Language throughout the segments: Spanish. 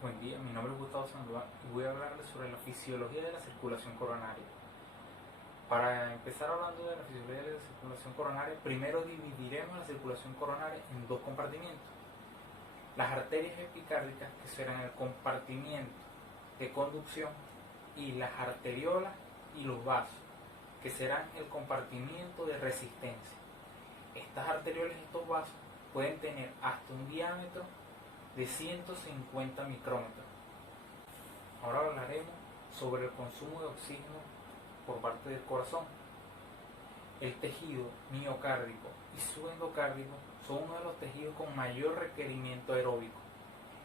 Buen día, mi nombre es Gustavo Sandoval y voy a hablarles sobre la fisiología de la circulación coronaria. Para empezar hablando de la fisiología de la circulación coronaria, primero dividiremos la circulación coronaria en dos compartimientos. Las arterias epicárdicas, que serán el compartimiento de conducción, y las arteriolas y los vasos, que serán el compartimiento de resistencia. Estas arteriolas y estos vasos pueden tener hasta un diámetro de 150 micrómetros. Ahora hablaremos sobre el consumo de oxígeno por parte del corazón. El tejido miocárdico y subendocárdico son uno de los tejidos con mayor requerimiento aeróbico.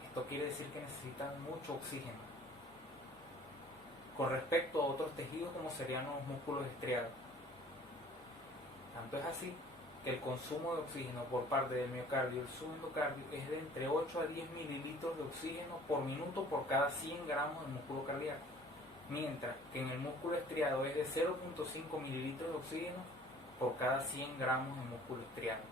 Esto quiere decir que necesitan mucho oxígeno con respecto a otros tejidos como serían los músculos estriados. Tanto es así que el consumo de oxígeno por parte del miocardio y el subendocardio es de entre 8 a 10 mililitros de oxígeno por minuto por cada 100 gramos de músculo cardíaco, mientras que en el músculo estriado es de 0.5 mililitros de oxígeno por cada 100 gramos de músculo estriado.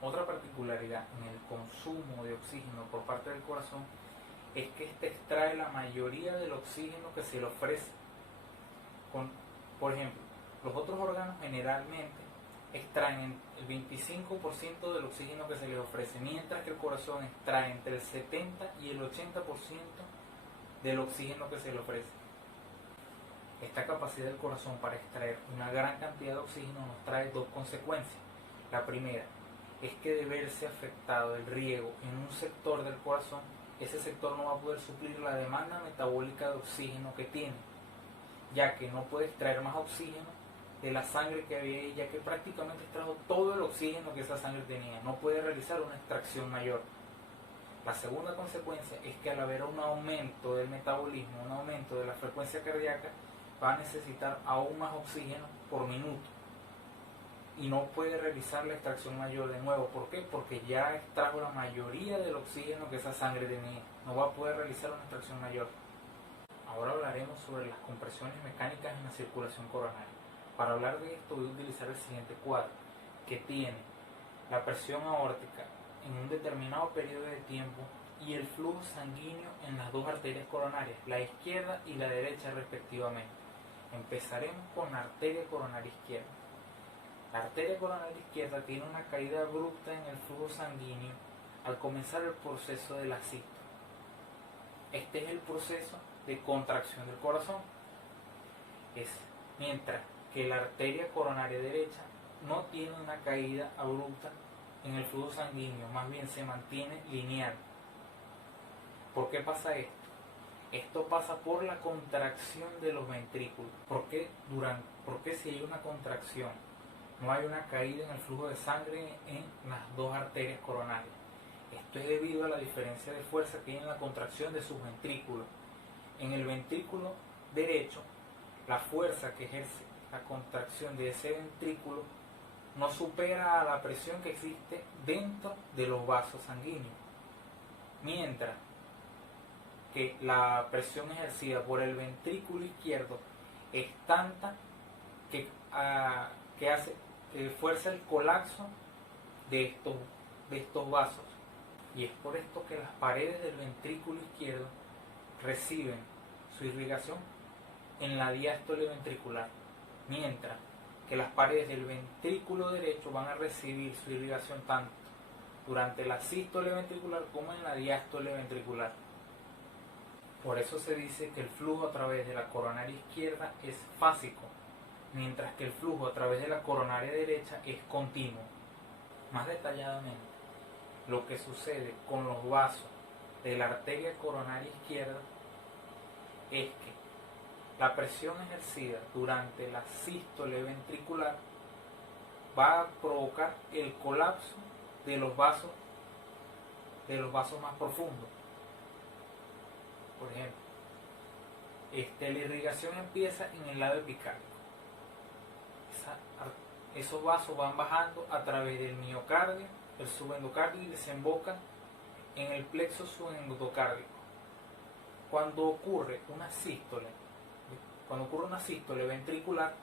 Otra particularidad en el consumo de oxígeno por parte del corazón es que éste extrae la mayoría del oxígeno que se le ofrece. Por ejemplo, los otros órganos generalmente extraen el 25% del oxígeno que se les ofrece, mientras que el corazón extrae entre el 70 y el 80% del oxígeno que se le ofrece. Esta capacidad del corazón para extraer una gran cantidad de oxígeno nos trae dos consecuencias. La primera es que de verse afectado el riego en un sector del corazón, ese sector no va a poder suplir la demanda metabólica de oxígeno que tiene, ya que no puede extraer más oxígeno de la sangre que había ahí, ya que prácticamente extrajo todo el oxígeno que esa sangre tenía, no puede realizar una extracción mayor. La segunda consecuencia es que al haber un aumento del metabolismo, un aumento de la frecuencia cardíaca, va a necesitar aún más oxígeno por minuto y no puede realizar la extracción mayor de nuevo. ¿Por qué? Porque ya extrajo la mayoría del oxígeno que esa sangre tenía, no va a poder realizar una extracción mayor. Ahora hablaremos sobre las compresiones mecánicas en la circulación coronaria. Para hablar de esto voy a utilizar el siguiente cuadro, que tiene la presión aórtica en un determinado periodo de tiempo y el flujo sanguíneo en las dos arterias coronarias, la izquierda y la derecha respectivamente. Empezaremos con la arteria coronaria izquierda. La arteria coronaria izquierda tiene una caída abrupta en el flujo sanguíneo al comenzar el proceso de la sístole. Este es el proceso de contracción del corazón. Mientras que la arteria coronaria derecha no tiene una caída abrupta en el flujo sanguíneo, más bien se mantiene lineal. ¿Por qué pasa esto? Esto pasa por la contracción de los ventrículos. ¿Por qué si hay una contracción no hay una caída en el flujo de sangre en las dos arterias coronarias? Esto es debido a la diferencia de fuerza que hay en la contracción de sus ventrículos. En el ventrículo derecho, la fuerza que ejerce la contracción de ese ventrículo no supera a la presión que existe dentro de los vasos sanguíneos, mientras que la presión ejercida por el ventrículo izquierdo es tanta que fuerza el colapso de estos vasos, y es por esto que las paredes del ventrículo izquierdo reciben su irrigación en la diástole ventricular, mientras que las paredes del ventrículo derecho van a recibir su irrigación tanto durante la sístole ventricular como en la diástole ventricular. Por eso se dice que el flujo a través de la coronaria izquierda es fásico, mientras que el flujo a través de la coronaria derecha es continuo. Más detalladamente, lo que sucede con los vasos de la arteria coronaria izquierda es que la presión ejercida durante la sístole ventricular va a provocar el colapso de los vasos más profundos. Por ejemplo, la irrigación empieza en el lado epicárdico. Esos vasos van bajando a través del miocardio, el subendocardio, y desembocan en el plexo subendocárdico. Cuando ocurre una sístole ventricular,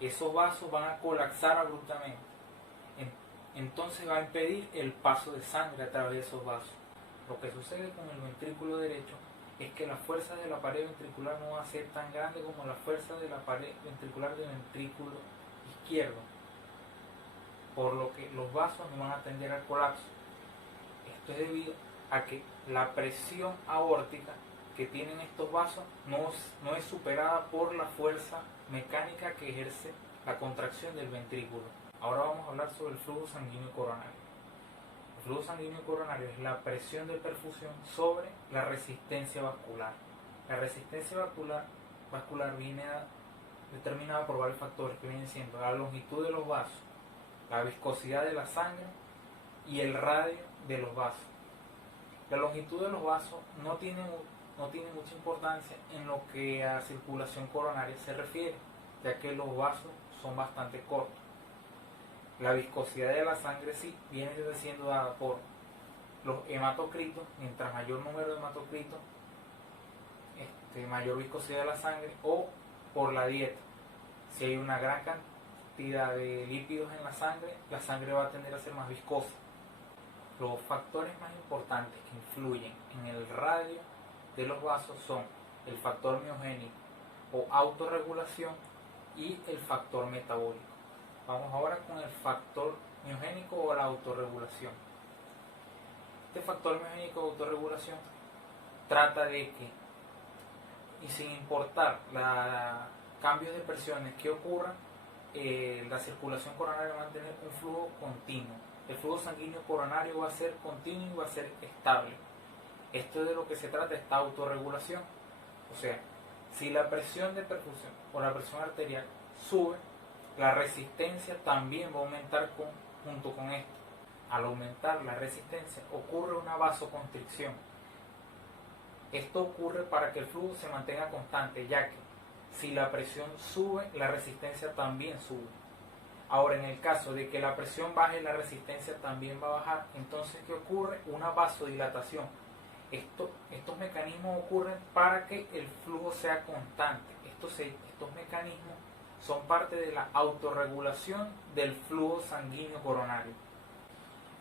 esos vasos van a colapsar abruptamente. Entonces va a impedir el paso de sangre a través de esos vasos. Lo que sucede con el ventrículo derecho es que la fuerza de la pared ventricular no va a ser tan grande como la fuerza de la pared ventricular del ventrículo izquierdo, por lo que los vasos no van a tender al colapso. Esto es debido a que la presión aórtica que tienen estos vasos no es superada por la fuerza mecánica que ejerce la contracción del ventrículo. Ahora vamos a hablar sobre el flujo sanguíneo coronario. El flujo sanguíneo coronario es la presión de perfusión sobre la resistencia vascular. La resistencia vascular viene determinada por varios factores que vienen siendo la longitud de los vasos, la viscosidad de la sangre y el radio de los vasos. La longitud de los vasos no tiene mucha importancia en lo que a circulación coronaria se refiere, ya que los vasos son bastante cortos. La viscosidad de la sangre sí viene siendo dada por los hematocritos. Mientras mayor número de hematocritos, mayor viscosidad de la sangre, o por la dieta. Si hay una gran cantidad de lípidos en la sangre va a tender a ser más viscosa. Los factores más importantes que influyen en el radio de los vasos son el factor miogénico o autorregulación y el factor metabólico. Vamos ahora con el factor miogénico o la autorregulación. Este factor miogénico o autorregulación trata de que, y sin importar los cambios de presiones que ocurran, la circulación coronaria va a mantener un flujo continuo. El flujo sanguíneo coronario va a ser continuo y va a ser estable. Esto es de lo que se trata, esta autorregulación. O sea, si la presión de perfusión o la presión arterial sube, la resistencia también va a aumentar junto con esto. Al aumentar la resistencia ocurre una vasoconstricción. Esto ocurre para que el flujo se mantenga constante, ya que si la presión sube, la resistencia también sube. Ahora, en el caso de que la presión baje, la resistencia también va a bajar. Entonces, ¿qué ocurre? Una vasodilatación. Estos mecanismos ocurren para que el flujo sea constante. Estos mecanismos son parte de la autorregulación del flujo sanguíneo coronario.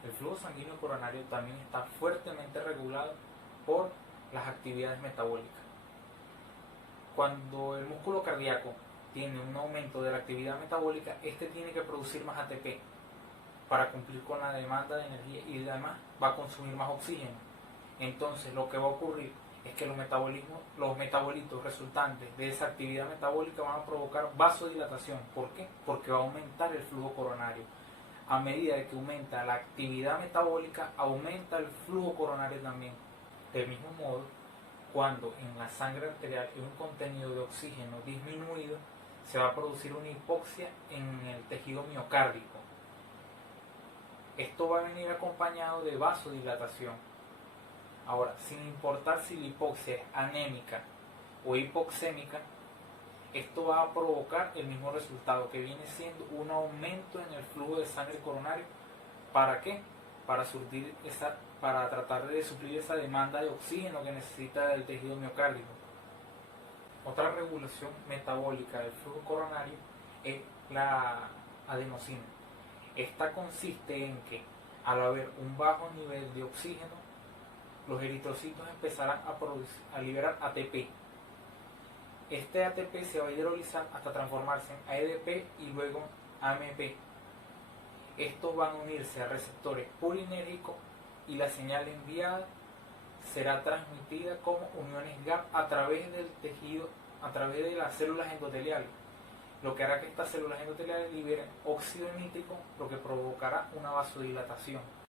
El flujo sanguíneo coronario también está fuertemente regulado por las actividades metabólicas. Cuando el músculo cardíaco tiene un aumento de la actividad metabólica, este tiene que producir más ATP para cumplir con la demanda de energía y además va a consumir más oxígeno. Entonces lo que va a ocurrir es que los metabolitos resultantes de esa actividad metabólica van a provocar vasodilatación. ¿Por qué? Porque va a aumentar el flujo coronario. A medida que aumenta la actividad metabólica, aumenta el flujo coronario también. Del mismo modo, cuando en la sangre arterial hay un contenido de oxígeno disminuido, se va a producir una hipoxia en el tejido miocárdico. Esto va a venir acompañado de vasodilatación. Ahora, sin importar si la hipoxia es anémica o hipoxémica, esto va a provocar el mismo resultado, que viene siendo un aumento en el flujo de sangre coronario. ¿Para qué? Para tratar de suplir esa demanda de oxígeno que necesita el tejido miocárdico. Otra regulación metabólica del flujo coronario es la adenosina. Esta consiste en que, al haber un bajo nivel de oxígeno, los eritrocitos empezarán a liberar ATP. Este ATP se va a hidrolizar hasta transformarse en ADP y luego AMP. Estos van a unirse a receptores purinérgicos y la señal enviada será transmitida como uniones GAP a través del tejido, a través de las células endoteliales, lo que hará que estas células endoteliales liberen óxido nítrico, lo que provocará una vasodilatación.